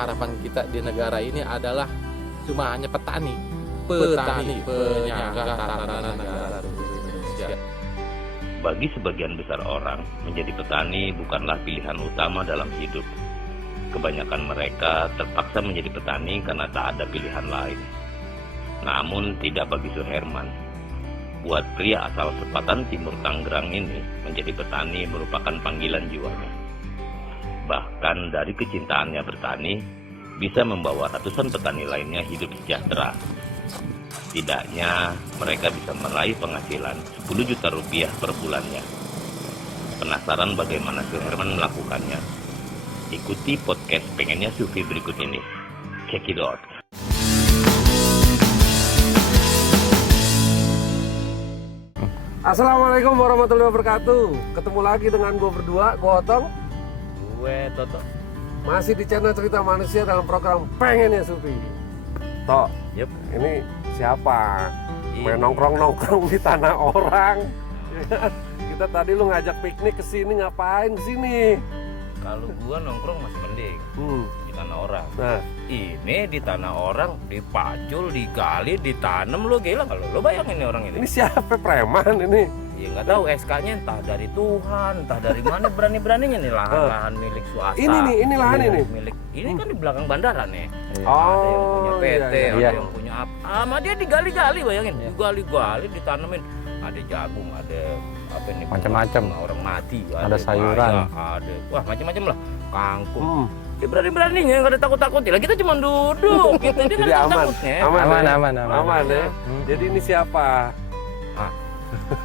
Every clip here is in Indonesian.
harapan kita di negara ini adalah cuma hanya petani penyangga tatanan negara Indonesia. Bagi sebagian besar orang, menjadi petani bukanlah pilihan utama dalam hidup. Kebanyakan mereka terpaksa menjadi petani karena tak ada pilihan lain. Namun tidak bagi Suherman. Buat pria asal Sepatan Timur Tangerang ini, menjadi petani merupakan panggilan jiwanya. Bahkan dari kecintaannya bertani, bisa membawa ratusan petani lainnya hidup sejahtera. Setidaknya mereka bisa meraih penghasilan 10 juta rupiah per bulannya. Penasaran bagaimana Suherman melakukannya? Ikuti podcast Pengennya Sufi berikut ini. Check it out. Assalamualaikum warahmatullahi wabarakatuh. Ketemu lagi dengan gue berdua, gue Otong. Gue Toto. Masih di channel Cerita Manusia dalam program Pengennya Sufi. Tok, Yep. ini siapa? Ini. Main nongkrong-nongkrong di tanah orang. Kita tadi lu ngajak piknik ke sini, ngapain ke sini? Kalau gua nongkrong masih mending di tanah orang. Nah, Ini di tanah orang dipacul, digali, ditanam, lo gila kalau lo bayangin nih orang ini ini. siapa preman ini? Ya nggak tahu SK-nya entah dari Tuhan, entah dari mana berani-beraninya nih lahan-lahan milik swasta. Ini lahan ini. Milik ini kan di belakang bandara nih. Oh, Ada yang punya PT, iya. ada yang punya apa? Sama dia digali-gali bayangin, digali-gali, ditanemin. Ada jagung, ada apa nih? Macam-macam. Orang mati, Ada sayuran. paya, ada wah macam-macam lah. Kangkung. Dia berani-beraninya nggak ada takut-takutnya. Lah kita cuma duduk gitu. Dia Jadi kan aman. takutnya. Aman. Aman ya. Jadi ini siapa?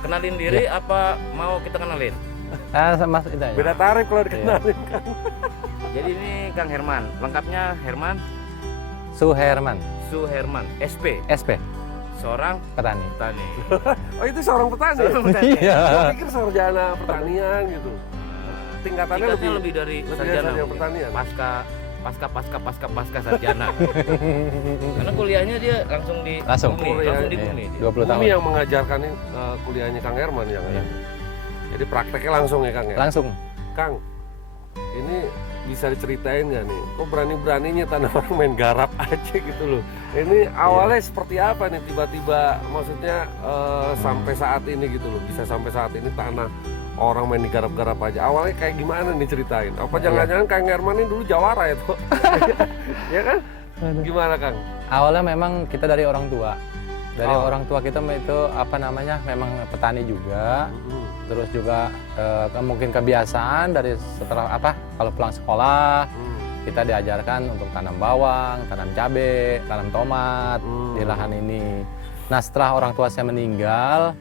Kenalin diri apa mau kita kenalin? Mas itu ya. Beda tarif kalau dikenalin kan. Jadi ini Kang Herman. Lengkapnya Herman Suherman, Suherman, SP, SP, seorang petani. petani. Oh, itu seorang petani. Seorang petani. Iya. Gue pikir sarjana pertanian gitu. Tingkatannya Tingkatnya lebih dari dari sarjana. sarjana mungkin. pertanian. Pasca sarjana. Karena kuliahnya dia langsung di Langsung. bumi, Oh, iya, langsung di iya. bumi. 20 tahun. Bumi yang mengajarkan ini kuliahnya Kang Herman ya kan? Iya. Jadi prakteknya langsung ya Kang ya? Langsung. Kang, ini bisa diceritain nggak nih? Kok berani-beraninya tanah orang main garap aja gitu loh? Ini awalnya seperti apa nih tiba-tiba maksudnya sampai saat ini gitu loh? Bisa sampai saat ini tanah orang main digarap-garap aja. Awalnya kayak gimana nih ceritain? Apa jangan-jangan Kang Herman ini dulu jawara ya tuh? Ya kan? Gimana Kang? Awalnya memang kita dari orang tua. Dari Oh. orang tua kita itu apa namanya? Memang petani juga. Terus juga mungkin kebiasaan dari setelah kalau pulang sekolah kita diajarkan untuk tanam bawang, tanam cabai, tanam tomat di lahan ini. Nah setelah orang tua saya meninggal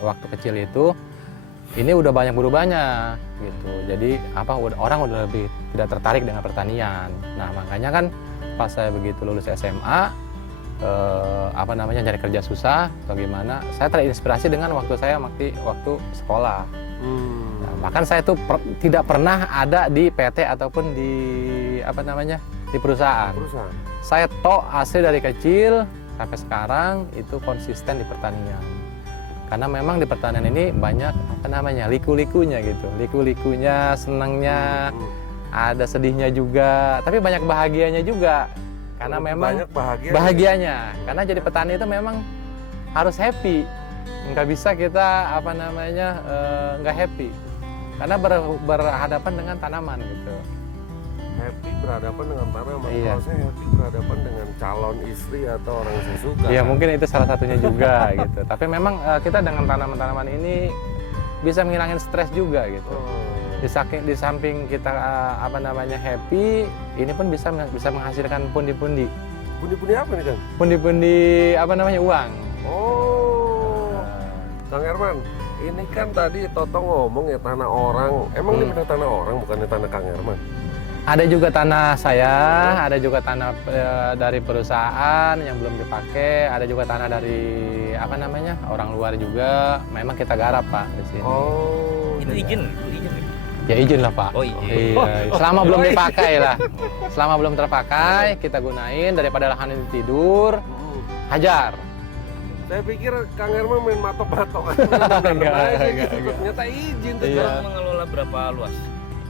waktu kecil itu ini udah banyak berubahnya gitu. Jadi orang udah lebih tidak tertarik dengan pertanian. Nah makanya kan pas saya begitu lulus SMA cari kerja susah bagaimana saya terinspirasi dengan waktu sekolah. Nah, bahkan saya tuh tidak pernah ada di PT ataupun di di perusahaan. Saya hasil dari kecil sampai sekarang itu konsisten di pertanian. Karena memang di pertanian ini banyak liku-likunya gitu. Liku-likunya, senangnya, ada sedihnya juga, tapi banyak bahagianya juga. Karena memang banyak bahagianya. Karena jadi petani itu memang harus happy. Nggak bisa kita nggak happy. Karena berhadapan dengan tanaman gitu. Happy berhadapan dengan tanaman. Iya. Kalau saya happy berhadapan dengan calon istri atau orang yang saya suka. Ya mungkin itu salah satunya juga gitu. Tapi memang kita dengan tanaman-tanaman ini bisa menghilangin stres juga gitu. Di samping kita happy, ini pun bisa menghasilkan pundi-pundi. Pundi-pundi apa nih Kang? Pundi-pundi uang. Oh, Kang Herman, ini kan tadi Toto ngomong ya tanah orang. Emang ini benar tanah orang, bukannya tanah Kang Herman? Ada juga tanah saya, ada juga tanah dari perusahaan yang belum dipakai, ada juga tanah dari orang luar juga. Memang kita garap Pak di sini. Oh, Itu izin. Ya izin lah Pak. Oh izin. Iya, selama belum dipakai lah. Selama belum terpakai kita gunain daripada lahan ini tidur, hajar. saya pikir Kang Herman main matok-matok aja Enggak. gitu. Ternyata izin tuh. Iya. Sekarang mengelola berapa luas?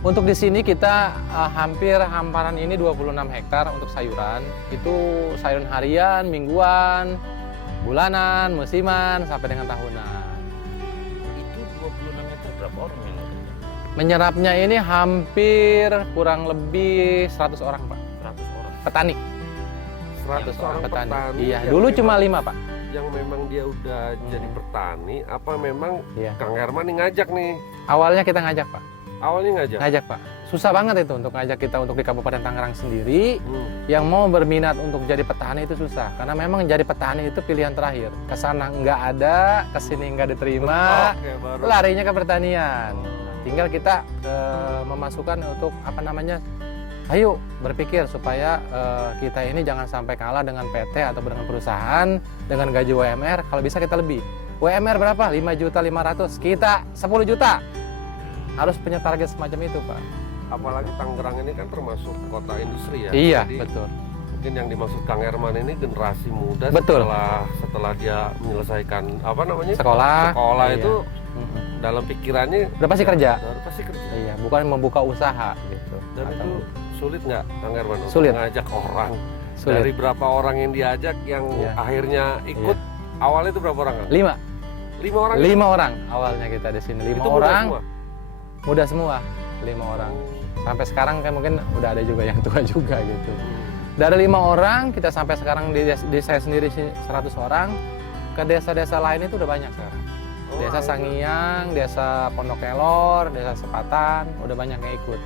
Untuk di sini kita hampir hamparan ini 26 hektar untuk sayuran. Itu sayuran harian, mingguan, bulanan, musiman, sampai dengan tahunan. Itu 26 meter berapa orang yang kerja? Menyerapnya ini hampir kurang lebih 100 orang, Pak. 100 orang. Petani. 100 orang petani. Iya, yang dulu memang- cuma 5, Pak. Yang memang dia udah jadi petani, apa memang Iya. Kang Herman nih ngajak nih? Awalnya kita ngajak, Pak. Awalnya ngajak? Ngajak, Pak. Susah banget itu untuk ngajak kita untuk di Kabupaten Tangerang sendiri. Hmm. Yang mau berminat untuk jadi petani itu susah. Karena memang jadi petani itu pilihan terakhir. Kesana nggak ada, kesini nggak diterima, Oke, baru. larinya ke pertanian. Tinggal kita memasukkan untuk apa namanya, ayo berpikir supaya kita ini jangan sampai kalah dengan PT atau dengan perusahaan dengan gaji UMR. Kalau bisa kita lebih. UMR berapa? 5.500.000. Kita 10 juta. Harus punya target semacam itu, Pak. Apalagi Tangerang ini kan termasuk kota industri ya. Iya, Jadi betul. mungkin yang dimaksud Kang Herman ini generasi muda Betul. setelah dia menyelesaikan apa namanya? Sekolah. Sekolah Iya. itu Mhm. dalam pikirannya Udah pasti kerja. udah pasti kerja. Iya, bukan membuka usaha gitu. Dan Atau- itu sulit nggak Kang Herman untuk Sulit. ngajak orang? sulit. Dari berapa orang yang diajak yang Iya. akhirnya ikut? Awalnya itu berapa orang Kang? 5 5 orang? 5 orang awalnya kita di sini. 5 Itu muda orang, semua? muda semua. 5 orang. Sampai sekarang kan mungkin udah ada juga yang tua juga gitu. Dari 5 orang kita sampai sekarang di desa sendiri 100 orang. Ke desa-desa lain itu udah banyak sekarang. Oh, Desa itu. Sangiang, Desa Pondok Kelor, Desa Sepatan, udah banyak yang ikut.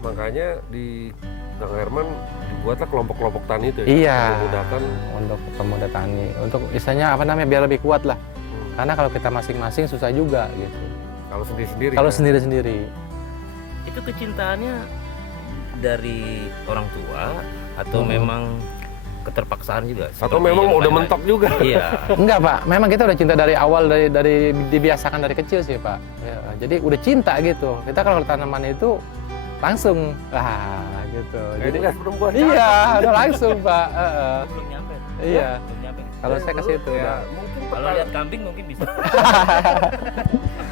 Makanya di Kang Herman dibuatlah kelompok-kelompok tani itu ya? Iya. Memudahkan. Untuk pemuda tani, untuk istilahnya apa namanya biar lebih kuat lah. Karena kalau kita masing-masing susah juga gitu. Kalau sendiri-sendiri. Kalau kan? sendiri-sendiri. Itu kecintaannya dari orang tua atau Hmm. memang keterpaksaan juga? Atau Seperti memang yang udah lain-lain? mentok juga? Iya. Enggak, Pak. Memang kita udah cinta dari awal, dari dibiasakan dari kecil sih, Pak. Ya, jadi udah cinta gitu. Kita kalau tanaman itu langsung gitu. Jadi Jadi perempuan. iya, udah langsung, Pak. Belum nyampe. Iya. Belum nyampe. Kalau saya ke situ ya, udah. mungkin Kalau lihat kambing mungkin bisa.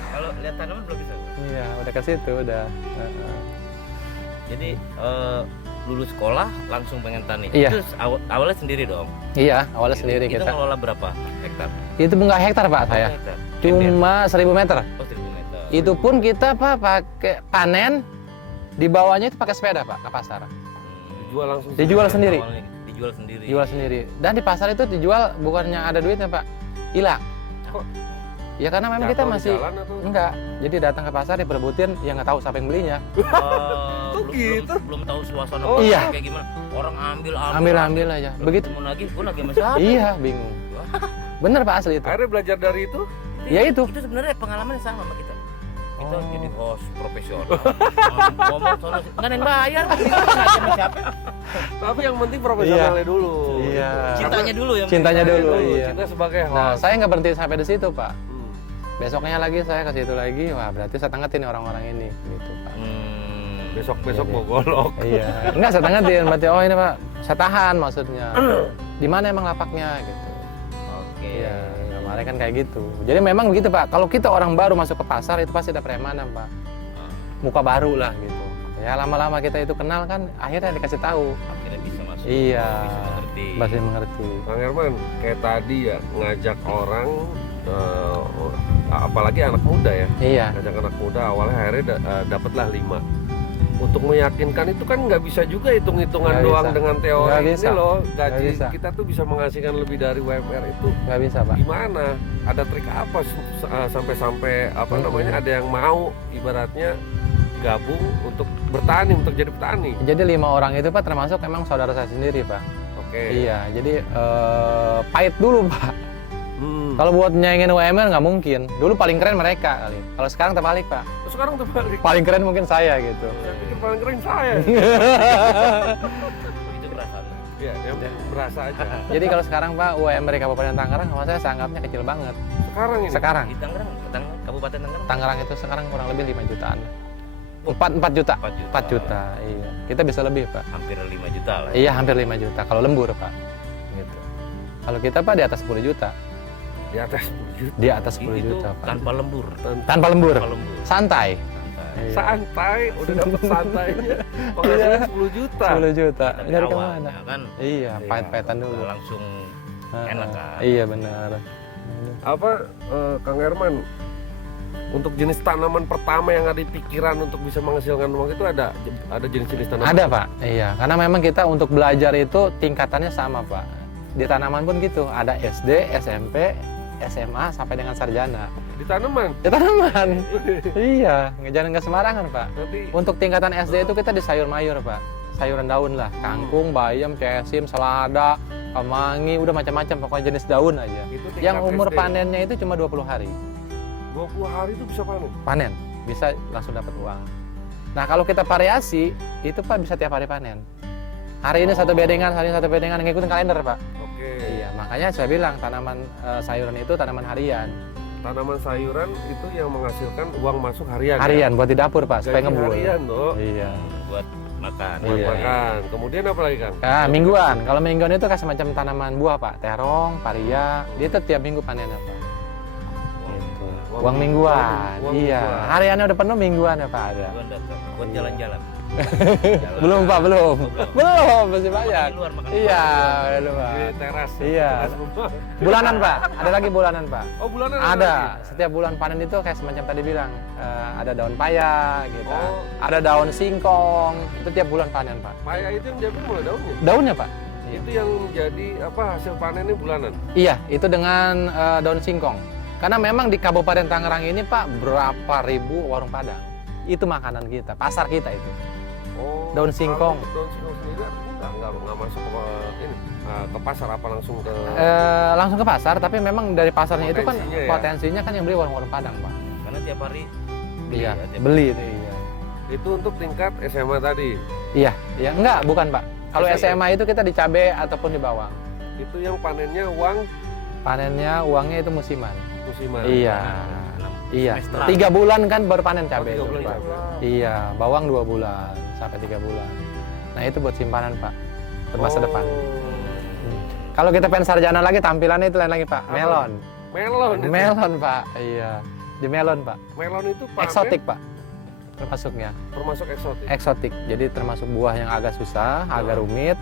Kalau lihat tanaman belum bisa. Iya, udah ke situ udah. Jadi lulus sekolah langsung pengen tani. Iya. Itu awalnya sendiri dong. Iya, awalnya sendiri Itu kita. ngelola berapa hektar? Itu enggak hektar, Pak, saya. Berapa hektar? Cuma 1000 meter. Oh, 1000 meter. Itu pun kita Pak pakai panen, di bawahnya itu pakai sepeda, Pak, ke pasar. dijual langsung. Dijual sendiri. Awalnya dijual sendiri. Jual sendiri. Dan di pasar itu dijual bukannya ada duitnya, Pak. Hilang. Kok? Ya karena memang kita Jatuh di masih jalan atau? enggak. Jadi datang ke pasar diperebutin, ya nggak tahu siapa yang belinya. Oh, Kok gitu? belum tahu suasana Oh, pasar iya. kayak gimana. Orang ambil Ambil aja. Begitu. Mau lagi, gue lagi sama siapa? Iya, bingung. Bener Pak asli itu. Akhirnya belajar dari itu. Ya itu. Itu sebenarnya pengalaman yang sama sama kita. Kita Oh. jadi host profesional. Ngomong sono nggak ada yang bayar. Kita nggak sama siapa. Tapi yang penting profesionalnya dulu. Iya. Cintanya dulu ya. Cintanya dulu, Dulu, iya. Cinta sebagai Nah, host. saya nggak berhenti sampai di situ, Pak. Hmm. Besoknya lagi saya ke situ lagi, wah berarti saya tangetin nih orang-orang ini gitu, Pak. Besok-besok Iya, mau golok. Iya. Enggak saya tangetin, berarti oh ini Pak, saya tahan maksudnya. Di mana emang lapaknya gitu. Oke. Iya, kemarin kan kayak gitu. Jadi memang begitu Pak, kalau kita orang baru masuk ke pasar itu pasti ada premanan Pak. Muka baru lah gitu. Ya lama-lama kita itu kenal kan, akhirnya dikasih tahu. Akhirnya bisa masuk. Iya. Bisa mengerti. Masih mengerti. Kang Herman, kayak tadi ya ngajak orang, apalagi anak muda ya, Iya. ngajak anak muda awalnya akhirnya dapatlah 5. Untuk meyakinkan itu kan nggak bisa juga hitung-hitungan Nggak doang bisa. dengan teori Nggak ini bisa. loh, Nggak gaji bisa. kita tuh bisa menghasilkan lebih dari UMR itu Nggak bisa Pak. gimana? Ada trik apa sampai-sampai apa namanya ada yang mau ibaratnya gabung untuk bertani, untuk jadi petani? Jadi 5 orang itu Pak termasuk emang saudara saya sendiri Pak. Oke. Iya, jadi pahit dulu Pak. Hmm. Kalau buat nyaingin UMR nggak mungkin. Dulu paling keren mereka kali. Kalau sekarang terbalik Pak. Sekarang terbalik. Paling keren mungkin saya gitu. Saya pikir paling keren saya. Itu perasaan. Iya, yang berasa aja. Jadi kalau sekarang Pak UMR di Kabupaten Tangerang sama saya anggapnya kecil banget. Sekarang ini. Sekarang Di Tangerang, Kabupaten Tangerang. Tangerang itu sekarang kurang lebih 5 jutaan. 4 juta. 4 juta. Iya. Kita bisa lebih Pak. Hampir 5 juta lah. Iya hampir 5 juta kalau lembur Pak. Gitu. Kalau kita Pak di atas 10 juta. Di atas 10 juta. Di atas 10 Itu juta Pak. tanpa lembur. Tanpa lembur. Tanpa lembur. Santai. Santai. Iya. Santai, udah dapat santainya. Penghasilan 10 juta. 10 juta. Tapi Dari awalnya kemana? kan Iya, pahit-pahitan dulu. langsung enak kan. Iya benar. Apa Kang Herman, untuk jenis tanaman pertama yang ada di pikiran untuk bisa menghasilkan uang itu ada jenis-jenis tanaman? Ada Pak, iya. Karena memang kita untuk belajar itu tingkatannya sama Pak. Di tanaman pun gitu, ada SD, SMP, SMA sampai dengan sarjana. Di tanaman? Di tanaman. Iya, jangan nggak sembarangan Pak. Nanti Untuk tingkatan SD itu kita di sayur mayur Pak. Sayuran daun lah, kangkung, bayam, cesim, selada, kemangi, udah macam-macam pokoknya jenis daun aja. itu tingkat Yang umur SD. panennya itu cuma 20 hari. 20 hari itu bisa panen? Panen, bisa langsung dapat uang. Nah kalau kita variasi, itu Pak bisa tiap hari panen. Hari ini satu bedengan, hari ini satu bedengan, ngikutin kalender Pak. Oke. Iya, makanya saya bilang tanaman sayuran itu tanaman harian. Tanaman sayuran itu yang menghasilkan uang masuk harian. Harian buat di dapur Pak, Ya? supaya Gaji ngebul. harian loh. Iya. Buat makan. Buat Iya. makan. Kemudian apa lagi Kang? Nah, mingguan. Kalau mingguan itu kan semacam tanaman buah Pak, terong, paria. Dia itu tiap minggu panennya Pak. Gitu. Uang mingguan. Uang Iya. mingguan. Hariannya udah penuh, mingguan ya Pak ada. Gua datang buat jalan-jalan. Belum Pak, belum. belum. Belum, masih banyak. Di luar makan. Iya, belum Pak. Di teras. Iya. Teras rumah. Bulanan Pak, ada lagi bulanan Pak. Oh bulanan Ada. lagi? Setiap bulan panen itu kayak semacam tadi bilang, ada daun paya gitu. Oh. Ada daun singkong. Itu tiap bulan panen, Pak. Paya itu yang diambil mulai daunnya. Daunnya, Pak. Iya. Itu yang jadi apa hasil panennya bulanan. Iya, itu dengan daun singkong. Karena memang di Kabupaten Tangerang ini, Pak, berapa ribu warung Padang. Itu makanan kita, pasar kita itu. Oh. Daun singkong. Kalau daun singkong sendiri enggak masuk ke ini ke pasar apa langsung ke Langsung ke pasar, tapi memang dari pasarnya itu kan Potensinya ya? potensinya kan yang beli warung-warung Padang, Pak. Karena tiap hari Iya, ya, tiap beli itu. Iya. itu untuk tingkat SMA tadi. Iya, iya, enggak, bukan Pak. Kalau SMP. SMA itu kita di cabai ataupun di bawang. Itu yang panennya uang Panennya uangnya itu musiman. musiman. Iya. enam Iya. semesteran. 3 bulan kan baru panen cabai Oh, 3 itu, bulan Pak. cabai. Iya, bawang 2 bulan sampai 3 bulan. Nah, itu buat simpanan, Pak. Buat masa Oh. depan. Kalau kita pengen sarjana lagi tampilannya itu lain lagi, Pak. Apa? Melon. Melon. itu. Melon, Pak. Iya. Di melon, Pak. Melon itu panen Eksotik, Pak. Termasuknya. termasuk eksotik. Eksotik. Jadi termasuk buah yang agak susah, agak rumit.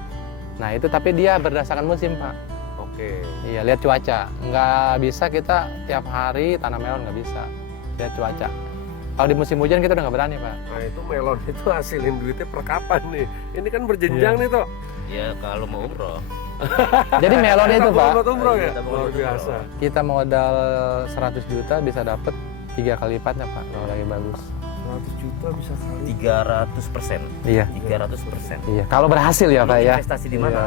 Nah, itu tapi dia berdasarkan musim, Pak. Oke. Iya, lihat cuaca. Nggak bisa kita tiap hari tanam melon, nggak bisa. Lihat cuaca. Kalau di musim hujan kita udah nggak berani, Pak. Nah, itu melon itu hasilin duitnya per kapan nih? Ini kan berjenjang nih, Toh. Ya kalau mau umroh. Jadi melon itu, Pak, Buat umroh ya? Iya, Luar umroh. biasa. kita modal 100 juta bisa dapet 3 kali lipatnya, Pak, kalau lagi bagus. 100 juta bisa kali. 300%. Iya. 300%. Iya, kalau berhasil ya, Lu Pak ya. investasi di mana?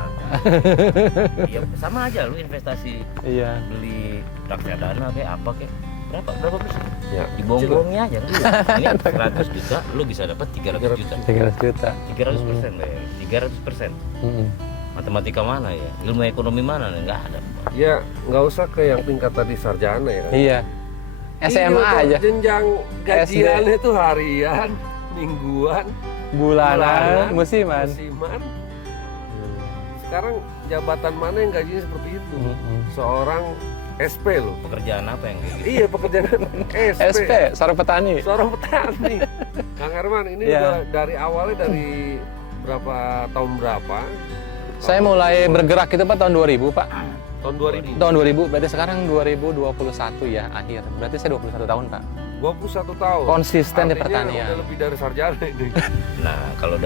Iya, sama aja lu investasi Iya. beli reksadana kayak apa kayak berapa persen? Ya. Di bonggongnya aja kan. Ini 100 juta lu bisa dapat 300 juta. 300 juta. 300% ya. 300%. Mm-mm. Matematika mana ya? Ilmu ekonomi mana? Enggak ada. Ya, nggak usah ke yang tingkat tadi sarjana ya. Iya. SMA Iya, Toh, aja. Jenjang gajiannya itu harian, mingguan, Bulanan, musiman. musiman. Sekarang jabatan mana yang gajinya seperti itu? Mm-mm. Seorang SP loh. Pekerjaan apa yang kayak gitu? Iya, pekerjaan SP. SP, sarung petani. Seorang petani. Kang Herman, ini Iya. udah dari awalnya dari tahun berapa? Saya mulai bergerak itu, Pak, tahun 2000, Pak. Tahun 2000. Tahun 2000, berarti sekarang 2021 ya, akhir. Berarti saya 21 tahun, Pak. 21 tahun. Konsisten di Artinya pertanian. udah lebih dari sarjana ini. Nah, kalau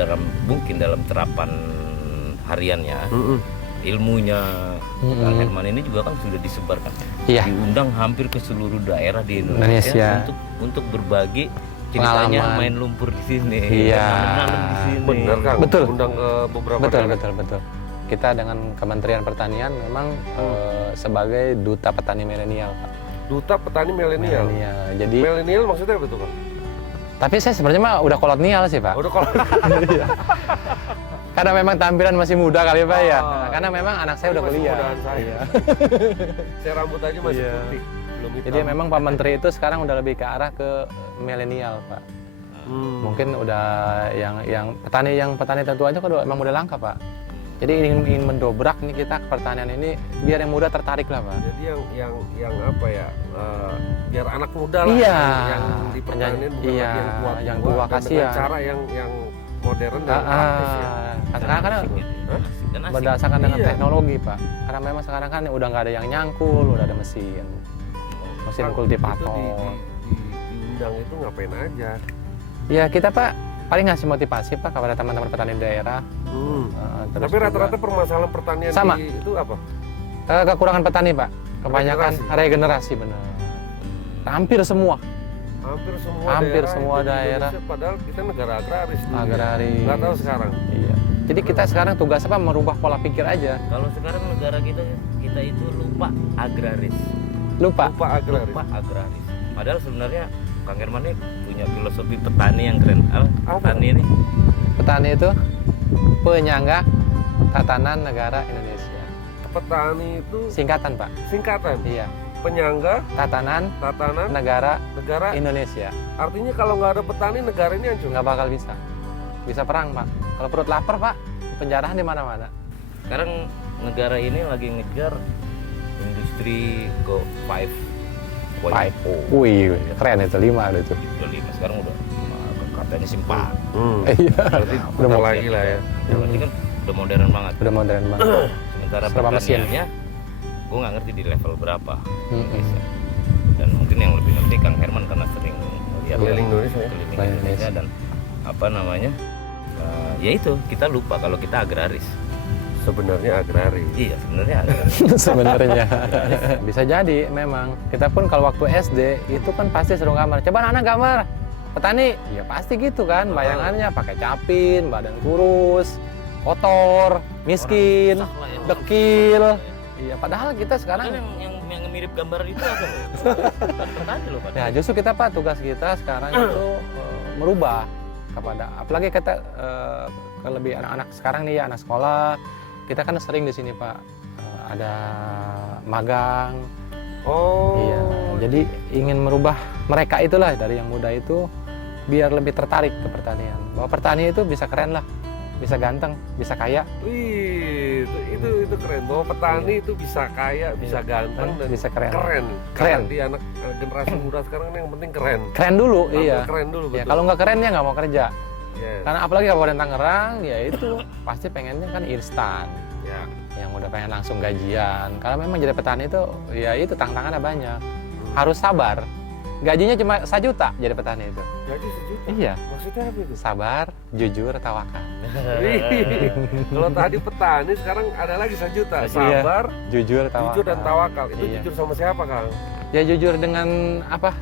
mungkin dalam terapan hariannya, ilmunya Kang Herman ini juga kan sudah disebarkan. Iya. Diundang hampir ke seluruh daerah di Indonesia, Indonesia. untuk berbagi ceritanya Pengalaman. main lumpur di sini, Iya. menanam di sini. Bener Kang. Betul. Undang ke beberapa Betul, daerah. betul, betul. Kita dengan Kementerian Pertanian memang sebagai duta petani milenial, Pak. Duta petani milenial. Milenial. Jadi, Milenial maksudnya apa tuh Kang? tapi saya sebenarnya mah udah kolonial sih, Pak. Udah kalau Karena memang tampilan masih muda kali, Pak ya. Ah. Karena memang anak saya udah Masih kuliah. mudaan saya. Iya. saya rambut aja masih Iya. putih, belum hitam. Jadi memang Pak Menteri itu sekarang udah lebih ke arah ke milenial, Pak. Hmm. Mungkin udah yang petani tentu aja kan emang udah langka, Pak. Jadi ingin mendobrak nih kita ke pertanian ini biar yang muda tertarik lah Pak. Jadi yang apa ya? Biar anak muda lah Iya. yang di pertanian bukan Iya, lagi yang tua dan dengan kasihan. cara yang modern dan praktis ya. Kan sekarang kan Dan asik. berdasarkan dengan Iya. teknologi Pak. Karena memang sekarang kan udah nggak ada yang nyangkul, udah ada mesin Kan kultivator. itu diundang itu ngapain aja? Ya kita Pak paling ngasih motivasi Pak kepada teman-teman petani daerah. Terus Tapi rata-rata permasalahan pertanian Sama. itu apa? kekurangan petani Pak, kebanyakan regenerasi benar. Hampir semua Hampir semua di daerah. Indonesia, padahal kita negara agraris dulu ya. agraris. Nggak tahu sekarang. Iya. Jadi kita sekarang tugas apa? Merubah pola pikir aja. Kalau sekarang negara kita itu lupa agraris. Lupa. Lupa agraris. Lupa agraris. Padahal sebenarnya Kang Herman ini punya filosofi petani yang keren. Apa? Petani ini Petani itu penyangga tatanan negara Indonesia. Petani itu Singkatan Pak. singkatan. Iya. Penyangga Tatanan tatanan negara negara. Indonesia. Artinya kalau nggak ada petani negara ini hancur. Nggak bakal bisa. Bisa perang Pak. Kalau perut lapar Pak, penjarahan di mana-mana. sekarang negara ini lagi ngejar industri go 5. Wih, keren itu 5 ada itu. Udah 5 sekarang udah katanya simpan. Iya. Berarti Udah bentar mau- lagi lah ya. Berarti kan udah modern banget. Udah modern banget. Sementara Serba mesin. pertaniannya gue nggak ngerti di level berapa Mm-mm. Indonesia. Dan mungkin yang lebih ngerti Kang Herman karena sering melihat Keliling Indonesia ya. keliling Keliling Indonesia dan apa namanya ya itu kita lupa kalau kita agraris. Sebenarnya agraris. Iya sebenarnya agraris. Sebenarnya bisa jadi memang kita pun kalau waktu SD itu kan pasti suruh gambar. Coba anak gambar petani, ya pasti gitu kan bayangannya pakai capin, badan kurus, kotor, miskin, Orang susah lah ya. dekil. Iya, padahal kita sekarang yang mirip gambar itu apa loh? Petani loh Pak. ya justru kita Pak tugas kita sekarang itu merubah kepada apalagi kita lebih anak-anak sekarang nih ya anak sekolah kita kan sering di sini Pak ada magang. Oh. Iya, jadi ingin merubah mereka itulah dari yang muda itu biar lebih tertarik ke pertanian. Bahwa pertanian itu bisa keren lah, bisa ganteng, bisa kaya, Wih, itu keren. Bahwa petani itu bisa kaya, bisa ganteng dan bisa keren. keren. Keren. Karena di anak generasi muda sekarang yang penting keren. Keren dulu, Tampil iya. Keren dulu Ya, betul. kalau nggak keren ya nggak mau kerja. Yes. Karena apalagi Kabupaten Tangerang, ya itu pasti pengennya kan instan. Ya. Yang udah pengen langsung gajian. Kalau memang jadi petani itu, ya itu tantangannya banyak. Harus sabar. Gajinya cuma 1 juta jadi petani itu. Gaji 1 juta. Iya. Maksudnya apa itu? Sabar, jujur, tawakal. Wih, kalau tadi petani sekarang ada lagi 1 juta. Iya. Sabar, Jujur, tawakal. jujur dan tawakal. Itu Iya. jujur sama siapa, Kang? Ya jujur dengan apa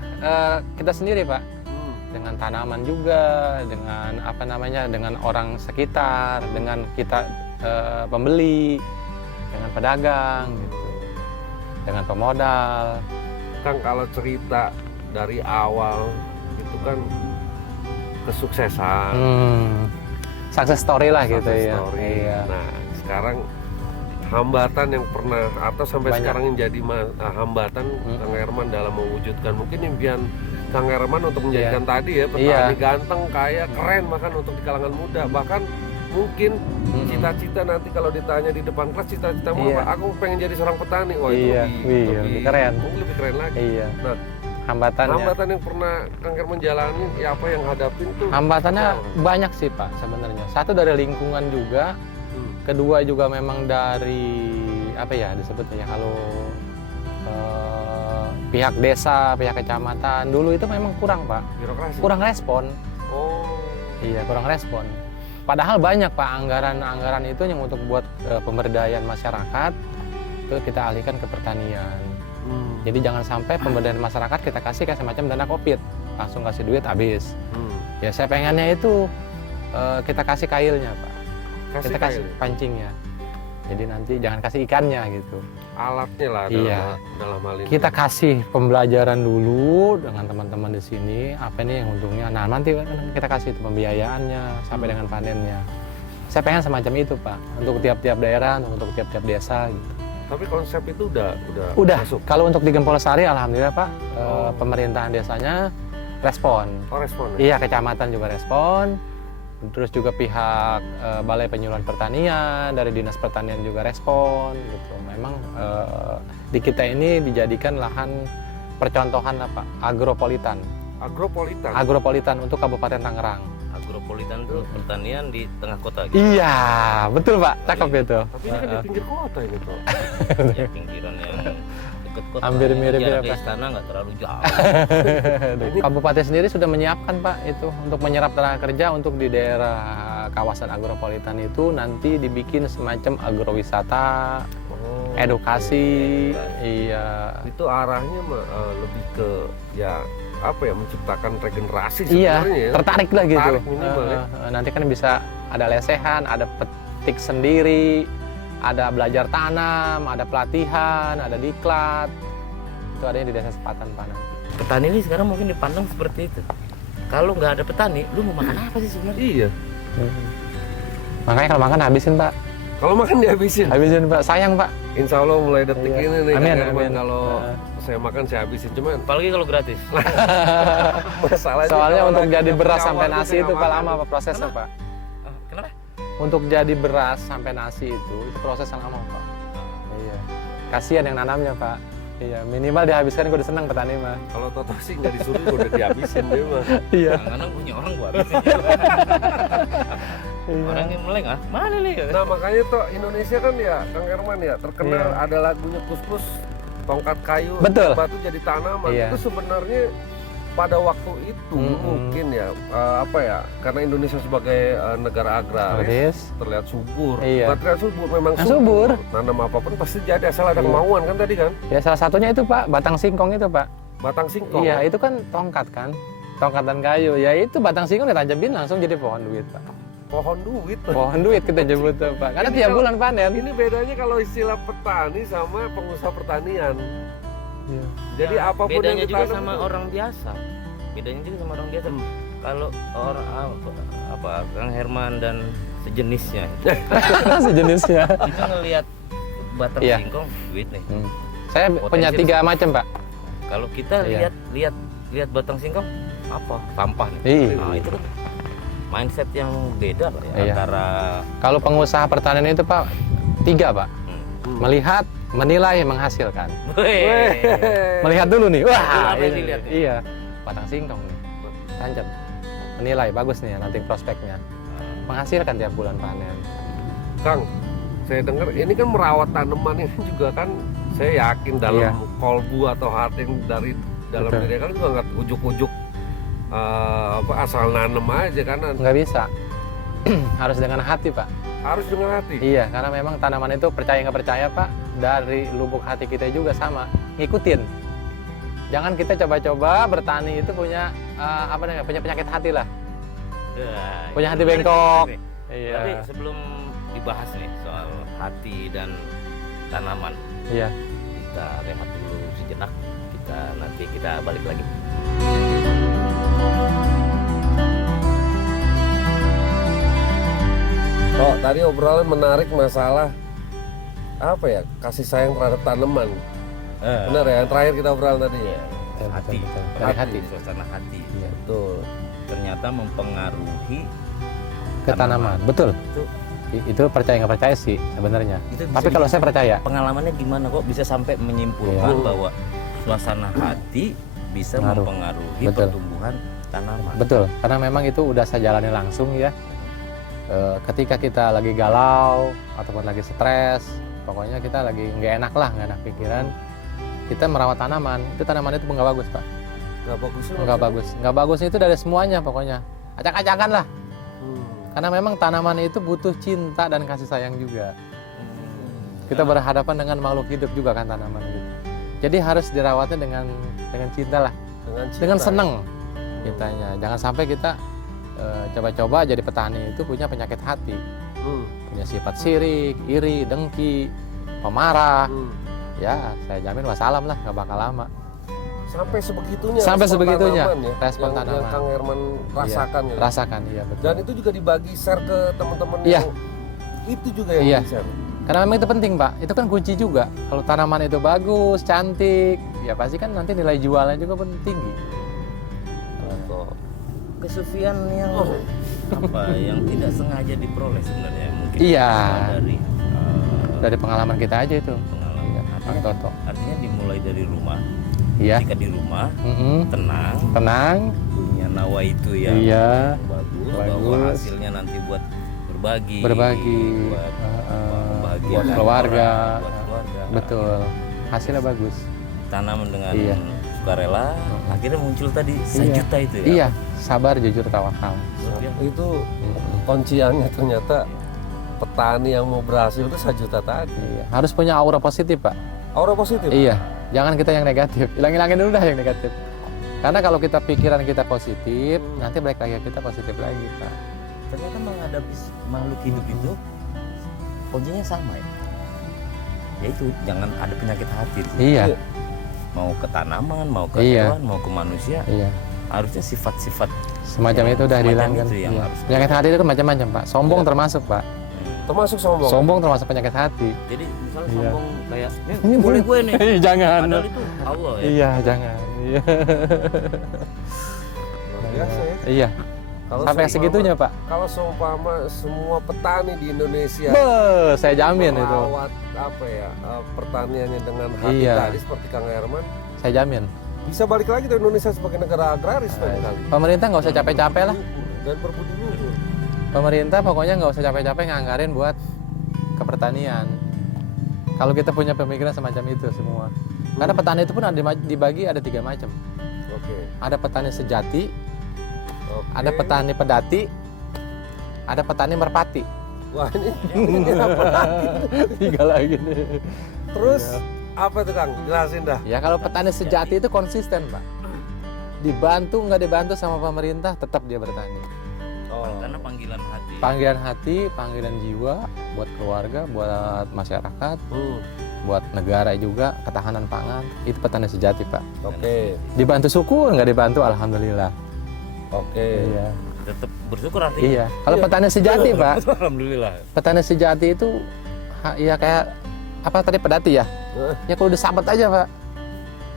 kita sendiri Pak, dengan tanaman juga, dengan apa namanya, dengan orang sekitar, dengan kita pembeli, dengan pedagang gitu, dengan pemodal. Kang, kalau cerita dari awal itu kan kesuksesan, Success story lah gitu success ya. story. Iya. Nah, sekarang hambatan yang pernah atau sampai Banyak. sekarang yang jadi hambatan Kang Herman dalam mewujudkan mungkin impian Kang Herman untuk menjadikan tadi ya petani Iya. ganteng, kaya, keren bahkan untuk di kalangan muda, bahkan mungkin cita-cita nanti kalau ditanya di depan kelas cita-citamu Iya. apa? Aku pengen jadi seorang petani. Wah, itu Iya. Wih, lebih keren. Mungkin lebih keren lagi. Iya. Nah, Hambatannya. hambatan yang pernah Kang Herman jalani, ya apa yang hadapin tuh? Hambatannya apa? banyak sih Pak sebenarnya. Satu dari lingkungan juga, kedua juga memang dari apa ya disebutnya ya kalau pihak desa, pihak kecamatan dulu itu memang kurang Pak, Birokrasi. kurang respon. Oh. Iya kurang respon. Padahal banyak Pak anggaran itu yang untuk buat pemberdayaan masyarakat itu kita alihkan ke pertanian. Jadi jangan sampai pemberdayaan masyarakat kita kasih kayak semacam dana Covid, langsung kasih duit habis. Ya saya pengennya itu kita kasih kailnya Pak, kita kasih kail. pancingnya. Jadi nanti jangan kasih ikannya gitu. Alatnya lah Iya. dalam hal ini. Kita kasih pembelajaran dulu dengan teman-teman di sini apa nih yang untungnya. Nah nanti kita kasih itu pembiayaannya sampai dengan panennya. Saya pengen semacam itu Pak untuk tiap-tiap daerah, untuk tiap-tiap desa gitu. Tapi konsep itu udah masuk. Kalau untuk di Gempolsari alhamdulillah Pak pemerintahan desanya respon. Oh, respon. Iya kecamatan juga respon. Terus juga pihak Balai Penyuluhan Pertanian dari Dinas Pertanian juga respon gitu. Memang di kita ini dijadikan lahan percontohan apa? Agropolitan. Agropolitan. Agropolitan untuk Kabupaten Tangerang. Agropolitan itu pertanian di tengah kota gitu. Iya, betul Pak. Cakep itu. Tapi ini kan di pinggir kota ini tuh. Ya, pinggiran yang dekat kota. Hampir mirip Jarak ya, ke Pak. istana nggak terlalu jauh. Kabupaten sendiri sudah menyiapkan Pak itu untuk menyerap tenaga kerja untuk di daerah kawasan agropolitan itu nanti dibikin semacam agrowisata, edukasi, iya. Itu arahnya lebih ke ya apa ya, menciptakan regenerasi Iya, sebenarnya ya. tertarik lah gitu. Tertarik minimal ya. Nanti kan bisa ada lesehan, ada petik sendiri, ada belajar tanam, ada pelatihan, ada diklat. Itu adanya di Desa Sepatan Pak nanti. Petani ini sekarang mungkin dipandang seperti itu. Kalau nggak ada petani, lu mau makan apa sih sebenarnya? Iya. Makanya kalau makan habisin Pak. Kalau makan dihabisin. Habisin Pak, sayang Pak. Insya Allah mulai detik Iya. ini nih Amin, Kang Herman, amin. kalau saya makan saya habisin, cuman Apalagi kalau gratis. masalahnya Soalnya kalau untuk lagi jadi dapet beras awal sampai tuh nasi saya itu nggak Pak makan. lama Pak prosesnya Pak. Kenapa? Untuk jadi beras sampai nasi itu prosesnya lama Pak. Iya. Kasihan yang nanamnya Pak. Iya, minimal dihabiskan gue udah senang petani mah. Kalau Toto sih nggak disuruh udah dihabisin dia mah. Iya. Kadang-kadang punya orang gua habisin. Orang yang meleng ah, mana nih? Nah makanya tuh Indonesia kan ya Kang Herman ya terkenal Iya. ada lagunya Kus-Kus, tongkat kayu, Betul. batu jadi tanaman. Iya. Itu sebenarnya pada waktu itu mungkin ya apa ya, karena Indonesia sebagai negara agraris Habis. terlihat subur. Iya. Bukan terlihat subur, memang Nah, subur. Nanam apapun pasti jadi asal ada Iya. kemauan kan tadi kan. Ya salah satunya itu Pak, batang singkong itu Pak. Batang singkong. Iya, itu kan tongkat kan. Tongkat dan kayu. Ya itu batang singkong ditancapin langsung jadi pohon duit Pak. Pohon duit. Pohon duit kita nyebut tuh Pak. Karena Ini tiap kalau- bulan panen. Ini bedanya kalau istilah petani sama pengusaha pertanian. Iya. Jadi Ya, apapun bedanya yang juga ditanam sama itu- orang biasa. Bedanya juga sama orang biasa. Kalau orang apa Kang Herman dan sejenisnya Sejenisnya. kita ngelihat batang Iya. singkong duit nih. Saya Potensi punya 3 macam Pak. Kalau kita Iya. lihat batang singkong apa? Sampah nih. Iya. Nah, itu kan mindset yang beda Pak ya Iya. antara Kalau pengusaha pertanian itu Pak 3 Pak. Hmm. Melihat, menilai, menghasilkan. Weh. Melihat dulu nih. Dulu Wah, apa yang ini. dilihat? Iya. Batang singkong nih. Tancap. Menilai bagus nih nanti prospeknya. Menghasilkan tiap bulan panen. Kang, saya dengar ini kan merawat tanaman ini juga kan, saya yakin dalam Iya. kolbu atau hati yang dari dalam Betul. diri kan juga nggak ujuk-ujuk apa asal nanem aja karena Nggak bisa. Harus dengan hati Pak. harus dengan hati. Iya, karena memang tanaman itu percaya nggak percaya Pak, dari lubuk hati kita juga sama, ngikutin. Jangan kita coba-coba bertani itu punya apa namanya, punya penyakit hati lah. Nah, Punya itu hati menarik bengkok. nih. Iya. Tapi sebelum dibahas nih soal hati dan tanaman, Iya. kita rehat dulu sejenak. Nanti kita balik lagi. Oh, tadi obrolan menarik masalah apa ya, kasih sayang terhadap tanaman. Benar ya, yang terakhir kita obrolan tadi ya. Betul, Hati. betul, betul. Dari hati. Suasana hati Iya. Betul. ternyata mempengaruhi Ke tanaman, betul. Itu Itu percaya nggak percaya sih sebenarnya. Itu bisa Tapi kalau saya percaya. pengalamannya gimana kok bisa sampai menyimpulkan Iya. bahwa suasana hati bisa Pengaruh. mempengaruhi Betul. pertumbuhan tanaman. Betul, karena memang itu udah saya jalani langsung ya. Ketika kita lagi galau ataupun lagi stres, pokoknya kita lagi nggak enak lah, nggak enak pikiran, kita merawat tanaman. Itu tanaman itu nggak bagus Pak, Nggak bagus. nggak bagus. Nggak bagus itu dari semuanya pokoknya. Acak-acakan lah. Karena memang tanaman itu butuh cinta dan kasih sayang juga. Kita berhadapan dengan makhluk hidup juga kan tanaman gitu. Jadi harus dirawatnya dengan cinta lah, Cinta. dengan seneng kitanya. Jangan sampai kita coba-coba jadi petani itu punya penyakit hati, punya sifat sirik, iri, dengki, pemarah. Ya saya jamin wassalam lah, nggak bakal lama. Sampai sebegitunya. Sampai respon sebegitunya, tanaman ya, respon yang tanaman. Kang Herman rasakan ya. Rasakan, iya betul. Dan itu juga dibagi share ke teman-teman Iya. yang itu juga yang Iya. di-share. Karena memang itu penting Pak, itu kan kunci juga. Kalau tanaman itu bagus, cantik, ya pasti kan nanti nilai jualnya juga pun tinggi. Kesufian yang apa yang tidak sengaja diperoleh sebenarnya mungkin Iya. dari Dari pengalaman kita aja itu. pengalaman. Iya, Bang Toto. Artinya dimulai dari rumah. Iya. Ketika di rumah Mm-mm. tenang, Tenang. punya nawa itu yang Iya. bagus, Bagus. bahwa hasilnya nanti buat berbagi, Berbagi. membahagiakan Buat keluarga. orang, buat keluarga. Betul. Hasilnya bagus. Tanam dengan Iya. sukarela, akhirnya muncul tadi Iya. 1 juta itu ya. Iya. Sabar, jujur, tawakal. Itu kunciannya ternyata petani yang mau berhasil itu 1 juta tadi. Iya. Harus punya aura positif, Pak. Aura positif. Iya. Jangan kita yang negatif. Hilang-hilangin dulu dah yang negatif. Karena kalau kita pikiran kita positif, nanti balik lagi kita positif lagi, Pak. Ternyata menghadapi makhluk hidup itu kuncinya sama ya. Yaitu jangan ada penyakit hati. Iya. Mau ke tanaman, mau ke Iya. hewan, mau ke manusia, Iya. harusnya sifat-sifat Semacam itu udah semacam dihilangkan. itu yang Iya. harus. Penyakit hati itu kan macam-macam, Pak. Sombong Iya. termasuk, Pak. Termasuk sombong. Sombong termasuk penyakit hati. Jadi misalnya Iya. sombong kayak ini boleh gue nih. Jangan. Padahal itu Allah ya. Iya, jangan. Iya. Luar biasa ya. Iya. Kalau Sampai seumpama- segitunya, Pak. Kalau seumpama semua petani di Indonesia Saya jamin itu. merawat apa ya pertaniannya dengan hati Iya. tadi seperti Kang Herman, Saya jamin. bisa balik lagi ke Indonesia sebagai negara agraris lain kali. Pemerintah nggak usah capek-capek lah. Dan berbudi luhur. Pemerintah pokoknya nggak usah capek-capek nganggarin buat ke pertanian. Kalau kita punya pemikiran semacam itu semua. Karena petani itu pun ada dibagi ada 3 macam. Oke. Ada petani sejati, Oke. ada petani pedati, ada petani merpati. Wah ini apa lagi? 3 lagi nih. Terus apa tuh Kang? Jelasin dah. Ya kalau petani sejati itu konsisten, Pak. Dibantu nggak dibantu sama pemerintah tetap dia bertani. Oh. Karena panggilan hati. Panggilan hati, panggilan jiwa buat keluarga, buat masyarakat, buat negara juga, ketahanan pangan. Itu petani sejati, Pak. Oke. Dibantu syukur, nggak dibantu alhamdulillah. Oke. Iya. Tetap bersyukur artinya. Iya. Kalau petani sejati, Pak, Alhamdulillah. petani sejati itu ya kayak apa tadi pedati ya? Ya kalau disabat aja, Pak.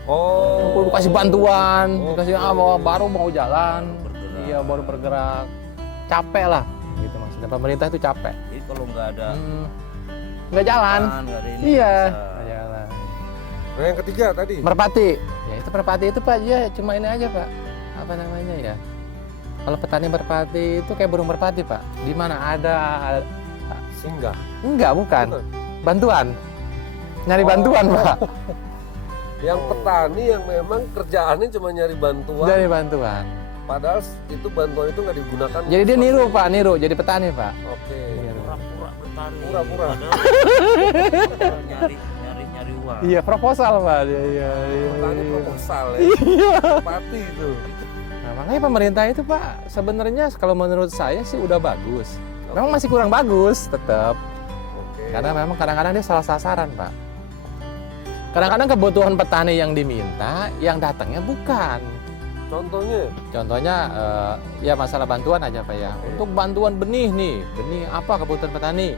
Oh. Kalau dikasih bantuan, Oke. dikasih baru mau jalan. Bergerak. Iya, baru bergerak. Capek lah gitu maksudnya. Pemerintah itu capek. Jadi kalau nggak ada Nggak jalan. pangan, nggak ada ini, Iya. bisa. Nggak jalan. Nah yang ketiga tadi. Merpati. Ya itu merpati itu, Pak, ya cuma ini aja, Pak. Apa namanya ya? Kalau petani merpati itu kayak burung merpati, Pak. Di mana ada Singgah. enggak, bukan. Bukan. Bantuan. Nyari Oh. bantuan, Pak. Yang petani yang memang kerjaannya cuma nyari bantuan. Nyari bantuan. Padahal itu bantuan itu nggak digunakan. Jadi dia niru, Pak, niru jadi petani, Pak. Oke. Pura-pura bertani. Pura-pura. Padahal nyari uang. Iya, proposal, Pak. Iya. Petani proposal ya. Iya. Pati itu. Nah, makanya pemerintah itu, Pak, sebenarnya kalau menurut saya sih udah bagus. Memang masih kurang bagus tetap. Oke. Karena memang kadang-kadang dia salah sasaran, Pak. Kadang-kadang kebutuhan petani yang diminta, yang datangnya bukan. Contohnya. Contohnya ya masalah bantuan aja, Pak ya. Untuk bantuan benih nih, benih apa kebutuhan petani?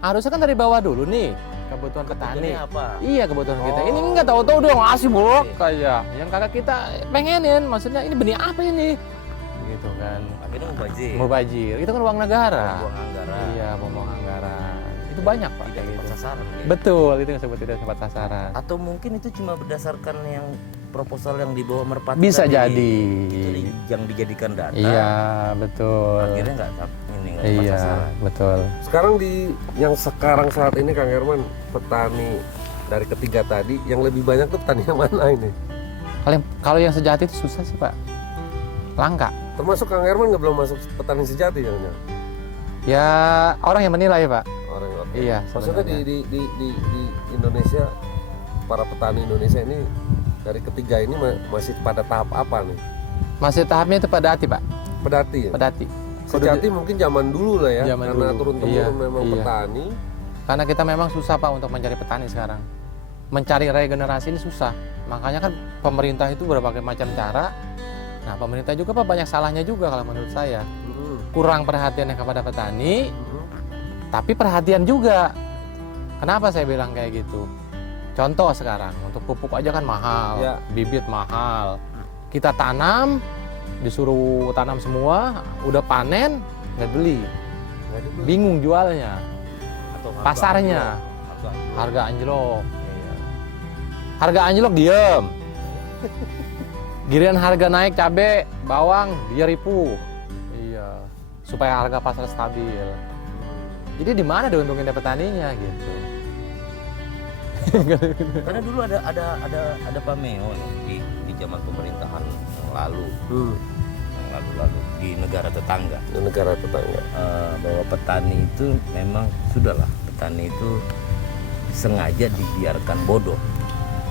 Harusnya kan dari bawah dulu nih kebutuhan petani. Ini apa? Iya kebutuhan kita. Oh. Ini nggak tahu-tahu dia ngasih bulok kayak yang kakak kita pengenin. Maksudnya ini benih apa ini? Gitu kan. Akhirnya mubazir. Mubazir. Itu kan uang negara. Buang anggaran. Iya, buang anggaran. Itu banyak, Pak, Tidak kayak tepat gitu. sasaran. gitu. Betul, itu yang disebut tidak tepat sasaran. Atau mungkin itu cuma berdasarkan yang proposal yang dibawa merpati Bisa tadi. jadi. Itu yang dijadikan data. Iya, betul. Akhirnya nggak tepat Iya, sasaran. betul. Sekarang yang sekarang saat ini Kang Herman petani dari ketiga tadi yang lebih banyak tuh petani yang mana ini? Kalau yang sejati itu susah sih, Pak. Langka. Termasuk Kang Herman nggak belum masuk petani sejati jangan-jangan? Ya orang yang menilai, Pak. Orang oke. Iya. Maksudnya sebenarnya. di Indonesia para petani Indonesia ini dari ketiga ini masih pada tahap apa nih? Masih tahapnya itu pedati, Pak. Pedati ya? Pedati. Sejati mungkin zaman dulu lah ya, Zaman karena dulu. turun-temurun Iya, memang iya. petani. Karena kita memang susah, Pak, untuk mencari petani sekarang. Mencari regenerasi ini susah. Makanya kan pemerintah itu berbagai macam cara. Nah, pemerintah juga, Pak, banyak salahnya juga kalau menurut saya. Kurang perhatiannya kepada petani, tapi perhatian juga. Kenapa saya bilang kayak gitu? Contoh sekarang, untuk pupuk aja kan mahal, Ya. bibit mahal. Kita tanam, disuruh tanam semua, udah panen, nggak beli, Nggak dibeli. bingung jualnya, Atau pasarnya Atau harga anjlok. Iya. Harga anjlok diem, giliran harga naik cabe, bawang dia ripuh. Iya, supaya harga pasar stabil. Jadi di mana diuntungin petaninya gitu. Karena dulu ada pameo nih di zaman pemerintahan yang lalu, yang lalu di negara tetangga. Di negara tetangga. Bahwa petani itu memang sudahlah, petani itu sengaja dibiarkan bodoh,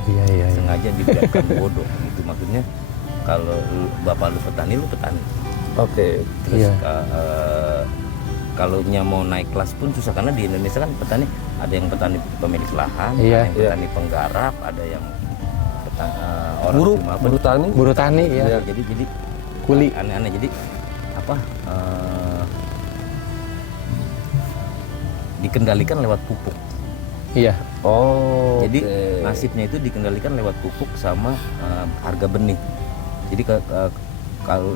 Iya. sengaja dibiarkan bodoh. Itu maksudnya kalau bapak lu petani, lu petani. Oke. Terus Iya. kalau mau naik kelas pun susah, karena di Indonesia kan petani ada yang petani pemilik lahan, Iya. ada yang petani penggarap, ada yang orang Buru, cuma buru tani. Buru tani ya, Iya. jadi kuli. aneh-aneh. Jadi apa, dikendalikan lewat pupuk. Iya. Oh. Jadi oke. nasibnya itu dikendalikan lewat pupuk sama harga benih. Jadi kalau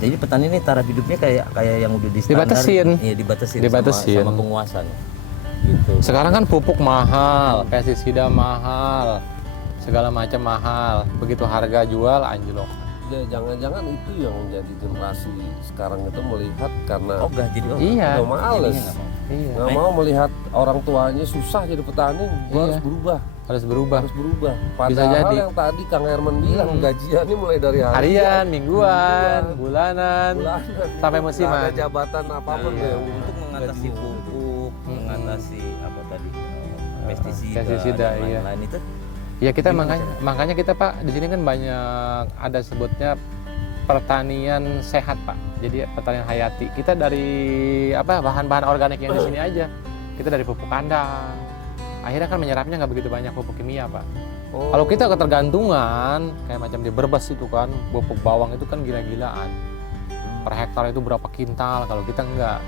jadi petani ini taraf hidupnya kayak yang udah Dibatasin. Iya, dibatasin. Dibatasin. Sama penguasa nih. Gitu. Sekarang kan pupuk mahal, pestisida mahal, segala macam mahal. Begitu harga jual anjlok. Ya, jangan-jangan itu yang menjadi generasi sekarang itu melihat karena Ogah jadi ogah. Iya. udah males. Jadinya nggak mau. Iya. Nggak mau melihat orang tuanya susah jadi petani, gua Iya. harus berubah, Harus berubah. harus berubah. Bisa Padahal jadi. yang tadi Kang Herman bilang gajiannya mulai dari Harian, mingguan, bulanan, bulanan, sampai nggak musiman. ada jabatan apapun Iya. ya. Untuk mengatasi pupuk, mengatasi apa tadi, pestisida, pestisida, dan iya. lain-lain itu. Ya kita Gimana makanya kita Pak di sini kan banyak ada sebutnya pertanian sehat Pak. Jadi pertanian hayati. Kita dari apa bahan-bahan organik yang di sini aja. Kita dari pupuk kandang. Akhirnya kan menyerapnya nggak begitu banyak pupuk kimia Pak. Oh. Kalau kita ketergantungan kayak macam di Brebes itu kan pupuk bawang itu kan gila-gilaan. Per hektar itu berapa kintal. Kalau kita enggak.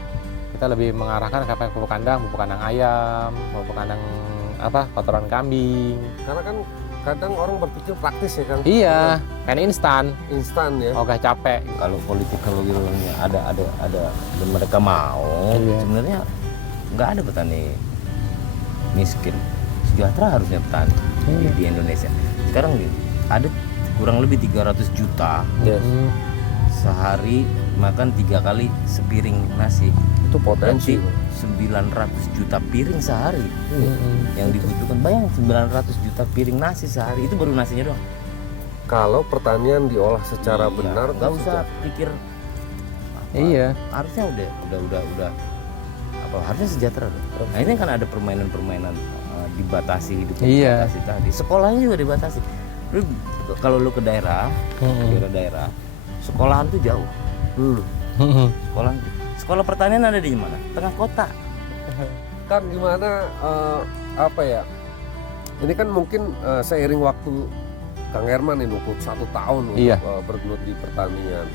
Kita lebih mengarahkan ke pupuk kandang ayam, pupuk kandang apa kotoran kambing. Karena kan kadang orang berpikir praktis ya Kang. Iya, kan instan, Instan ya. ogah capek. Kalau politik kalau gitu ada dan mereka mau, Iya. sebenarnya nggak ada petani miskin. Sejahtera harusnya petani di Indonesia. Sekarang ada kurang lebih 300 juta Yes. sehari makan 3 kali sepiring nasi. Itu potensi. Berarti 900 juta piring sehari yang dibutuhkan. Bayang 900 juta piring nasi sehari, itu baru nasinya doang. Kalau pertanian diolah secara Iya, benar nggak tuh usah pikir apa, Iya. harusnya udah apa, harusnya sejahtera dong. Nah ini kan ada permainan dibatasi hidupnya, Iya. dibatasi tadi, sekolahnya juga dibatasi. Kalau lu ke daerah, daerah sekolahan tuh jauh. Sekolah pertanian ada di mana? Tengah kota. Kan gimana apa ya? Ini kan mungkin seiring waktu Kang Herman ini 21 tahun untuk Iya. bergelut di pertanian.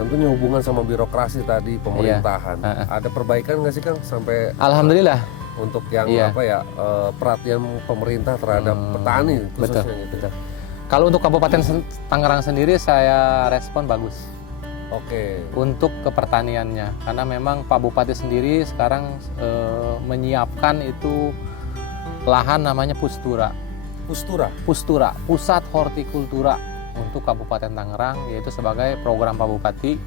Tentunya hubungan sama birokrasi tadi, pemerintahan. Ada perbaikan nggak sih Kang sampai Alhamdulillah. untuk yang Iya. apa ya perhatian pemerintah terhadap petani khususnya gitu. Betul. Kalau untuk Kabupaten Tangerang sendiri saya respon bagus Oke. untuk kepertaniannya karena memang Pak Bupati sendiri sekarang menyiapkan itu lahan namanya Pustura, Pusat Hortikultura untuk Kabupaten Tangerang, yaitu sebagai program Pak Bupati.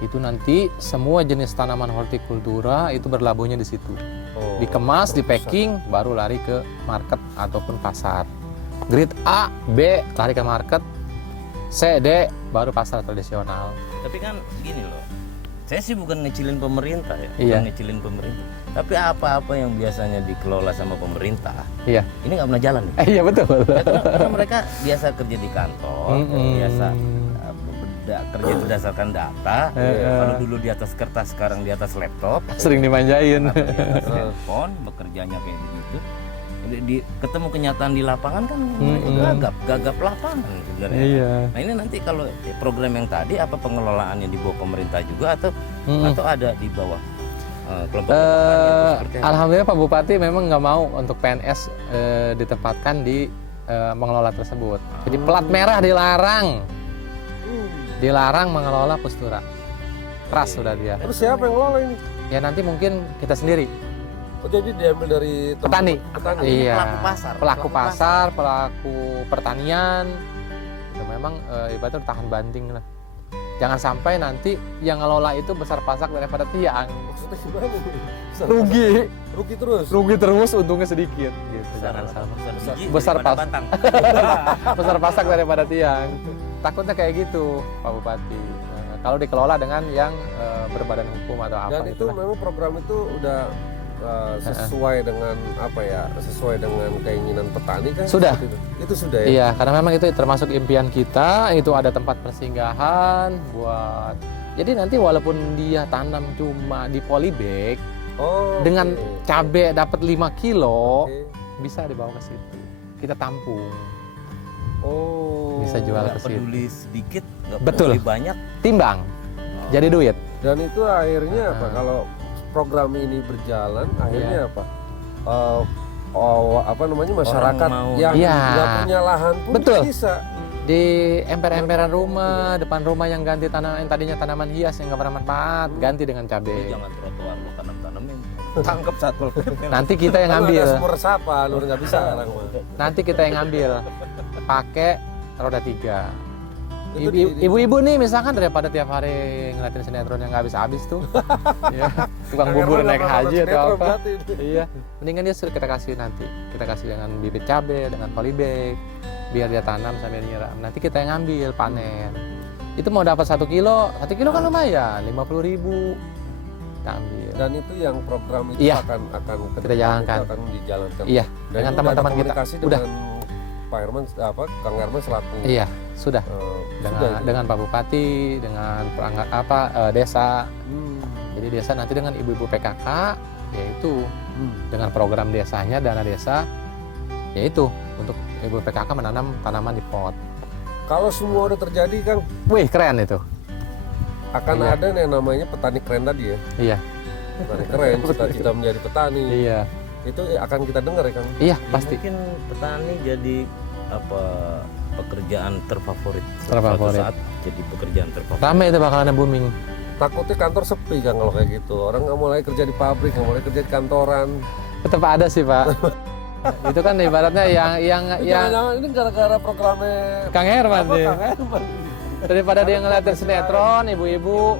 Itu nanti semua jenis tanaman hortikultura itu berlabuhnya di situ. Oh, Dikemas, di packing, baru lari ke market ataupun pasar. Grade A, B lari ke market, C, D baru pasar tradisional. Tapi kan gini loh, saya sih bukan ngecilin pemerintah ya, Iya. bukan ngecilin pemerintah. Tapi apa-apa yang biasanya dikelola sama pemerintah, Iya. ini nggak pernah jalan nih. Iya betul. Ya, karena mereka biasa kerja di kantor, biasa kerja berdasarkan data. Kalau dulu di atas kertas, sekarang di atas laptop. Sering dimanjain. Di atas handphone, bekerjanya kayak begitu. Ketemu kenyataan di lapangan kan gagap lapangan sebenarnya. Iya. Nah ini nanti kalau program yang tadi apa pengelolaannya di bawah pemerintah juga atau ada di bawah kelompok Alhamdulillah Pak Bupati memang nggak mau untuk PNS ditempatkan di mengelola tersebut. Jadi plat merah dilarang mengelola Pustura. keras sudah dia. Terus siapa yang ngelola ini? Ya nanti mungkin kita sendiri. Oh, jadi diambil dari Petani. petani. Iya. Pelaku pasar. Pelaku pasar, pelaku pertanian. Itu memang ibaratnya tahan banting lah. Jangan sampai nanti yang ngelola itu besar pasak daripada tiang. Maksudnya gimana nih? Rugi terus, untungnya sedikit. Gitu. Jangan sampai. Besar pasak daripada tiang. Takutnya kayak gitu, Pak Bupati. Kalau dikelola dengan yang berbadan hukum atau apa. Dan itu memang program itu udah sesuai dengan apa ya? Sesuai dengan keinginan petani kan? Sudah. Itu sudah ya. Iya, karena memang itu termasuk impian kita. Itu ada tempat persinggahan buat. Jadi nanti walaupun dia tanam cuma di polybag, dengan cabai dapat 5 kilo, bisa dibawa ke situ. Kita tampung. Bisa jual ke situ. Peduli sedikit, nggak Betul. peduli banyak. Timbang. Jadi duit. Dan itu akhirnya apa? Kalau program ini berjalan, akhirnya apa? Apa namanya, masyarakat mau- yang Iya. nggak punya lahan pun Betul. bisa. Di emper-emperan rumah, depan rumah yang ganti tanaman, yang tadinya tanaman hias yang nggak bermanfaat, ganti dengan cabai. Jangan trotoar lu tanam-tanamin. Tangkap satpol PP. Nanti kita yang Kan ngambil. ada sumur resapan, lu nggak bisa sekarang mah. Nanti kita yang ngambil. Pakai roda 3. Itu di- Ibu-ibu nih misalkan daripada tiap hari ngeliatin sinetron yang nggak habis-habis tuh. Ya, tukang bubur naik haji atau apa. Iya, mendingan dia suruh kita kasih nanti. Kita kasih dengan bibit cabai, dengan polybag, biar dia tanam sambil nyiram. Nanti kita yang ngambil, panen. Itu mau dapat 1 kilo kan lumayan, 50.000. Kita ambil. Dan itu yang program itu Iya. akan Kita jalankan. akan dijalankan. Iya, Dan dengan itu teman-teman udah ada kita. komunikasi Udah. dengan Pak Herman, Kang Herman selaku Iya, sudah. sudah Dengan, itu. dengan Pak Bupati, dengan perangkat desa. Jadi desa nanti dengan ibu-ibu PKK, yaitu dengan program desanya, dana desa, yaitu untuk ibu PKK menanam tanaman di pot. Kalau semua udah terjadi, Kang, Wih, keren itu. akan Iya. ada yang namanya petani keren tadi ya. Iya, Petani keren, cita-cita menjadi petani. iya, Itu akan kita dengar ya, Kang. iya pasti. Mungkin petani jadi apa pekerjaan terfavorit. Terfavorit. Suatu saat jadi pekerjaan terfavorit. Ramai itu bakalan booming. Takutnya kantor sepi, Kang, kalau kayak gitu. Orang nggak mulai kerja di pabrik, nggak mulai kerja di kantoran. Tetap ada sih Pak. Itu kan ibaratnya yang Jangan-jangan ini gara-gara programnya Kang Herman apa, nih. Kang Herman. Daripada dia ngeliatin sinetron, ibu-ibu.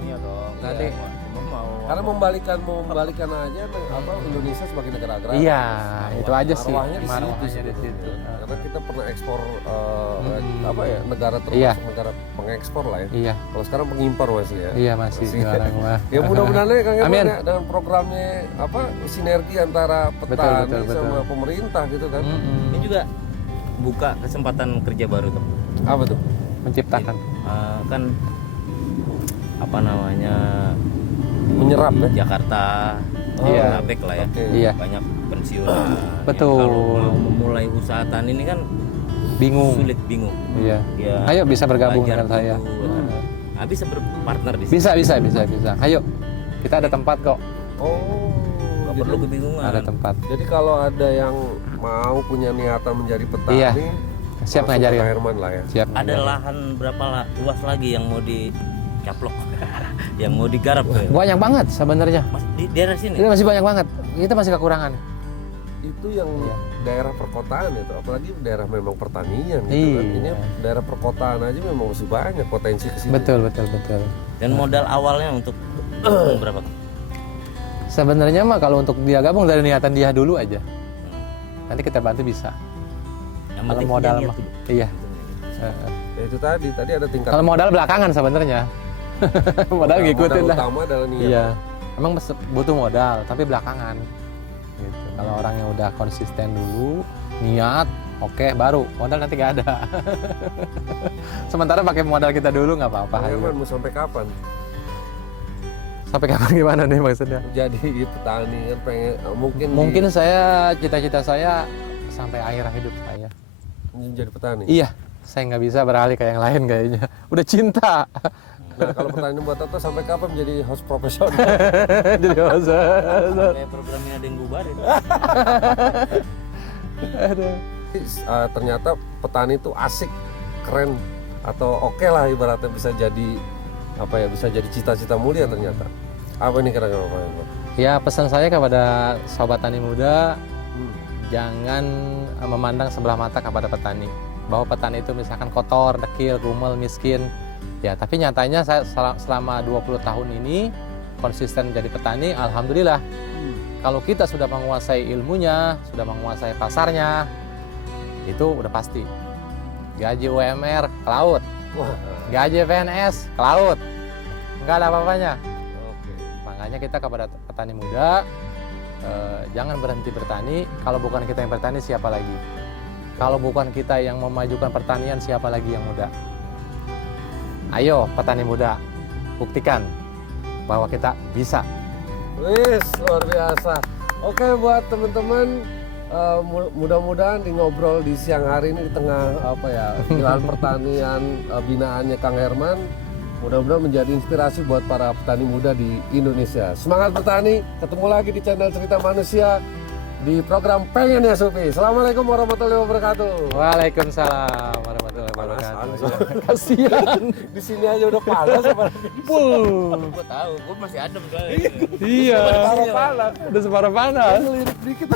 Iya dong. Nanti. Iya, cuma mau Karena membalikan aja apa Indonesia sebagai negara agraris. Iya, itu aja sih. Arwahnya di situ. Arwahnya di sebenarnya. situ. Karena kita pernah ekspor Hmm. apa ya, negara termasuk Iya. negara pengekspor lah ya. Iya, Kalau sekarang pengimpor masih ya. iya masih sekarang mah. Ya mudah-mudahan ya Kang Herman Amin. ya, dengan programnya apa sinergi antara petani betul. sama pemerintah gitu kan. ini juga buka kesempatan kerja baru tuh. Apa tuh? Menciptakan. Kan apa namanya Menyerap di ya? Jakarta, Iya. Tabek lah ya. Oke. Iya, Banyak pensiunan. Betul. Yang kalau mau memulai usaha tani ini kan bingung. sulit, bingung. Iya. Ya, Ayo bisa bergabung belajar dengan saya. dulu. Bisa berpartner di sini. Bisa. Ayo, kita ada tempat kok. Oh. Nggak jadi- perlu kebingungan. Ada tempat. Jadi kalau ada yang mau punya niatan menjadi petani, Iya. Siap langsung ngajarin. ke Kang Herman lah ya. Siap. Ada ngajarin. lahan berapa luas lagi yang mau dicaplok, yang mau digarap tuh ya? Banyak banget sebenarnya. Mas, di daerah sini. Ini masih banyak banget. Kita masih kekurangan. Itu yang Iya. daerah perkotaan itu, apalagi daerah memang pertanian gitu Iya. kan. Ini daerah perkotaan aja memang masih banyak potensi ke situ. Betul. Dan modal awalnya untuk berapa? Sebenarnya mah kalau untuk dia gabung dari niatan dia dulu aja. Nanti kita bantu bisa. Yang Kalau penting modal punya niat mah. dulu. Iya. Ya, itu tadi ada tingkat. Kalau modal belakangan sebenarnya. Modal ngikutin modal lah. utama adalah niat. Iya. Emang butuh modal, tapi belakangan. Gitu. Kalau orang yang udah konsisten dulu, niat, oke, baru modal nanti gak ada. Sementara pakai modal kita dulu nggak apa-apa. Kang ayo. Herman mau sampai kapan? Sampai kapan gimana nih maksudnya? Jadi petani kan pengen Mungkin saya cita-cita saya sampai akhir hidup saya. jadi petani. Iya, saya nggak bisa beralih ke yang lain kayaknya. Udah cinta. Nah, kalau petani buat Toto sampai kapan menjadi host profesional? Jadi nggak usah. Kayak programnya ada yang bubarin. Aduh. Ternyata petani itu asik, keren atau oke lah ibaratnya bisa jadi apa ya bisa jadi cita-cita mulia ternyata. Apa ini kira-kira Pak Hendro? Ya, pesan saya kepada sobat tani muda, jangan memandang sebelah mata kepada petani. Bahwa petani itu misalkan kotor, dekil, gumel, miskin. Ya, tapi nyatanya saya selama 20 tahun ini konsisten jadi petani, alhamdulillah. Kalau kita sudah menguasai ilmunya, sudah menguasai pasarnya, itu udah pasti. Gaji UMR ke laut, gaji PNS ke laut, nggak ada apa-apanya. Makanya kita kepada petani muda, jangan berhenti bertani. Kalau bukan kita yang bertani, siapa lagi? Kalau bukan kita yang memajukan pertanian, siapa lagi yang muda? Ayo petani muda, buktikan bahwa kita bisa. Wis, luar biasa. Oke buat teman-teman, mudah-mudahan di ngobrol di siang hari ini di tengah apa ya pilar pertanian binaannya Kang Herman, mudah-mudahan menjadi inspirasi buat para petani muda di Indonesia. Semangat bertani, ketemu lagi di channel Cerita Manusia di program Pengen Ya Supi. Assalamualaikum warahmatullahi wabarakatuh. Waalaikumsalam warahmatullahi wabarakatuh. Kasihan, di sini aja udah panas apa? Gue tahu, gue masih adem soalnya. Iya. Parah panas. Udah separah panas. Lirik dikit.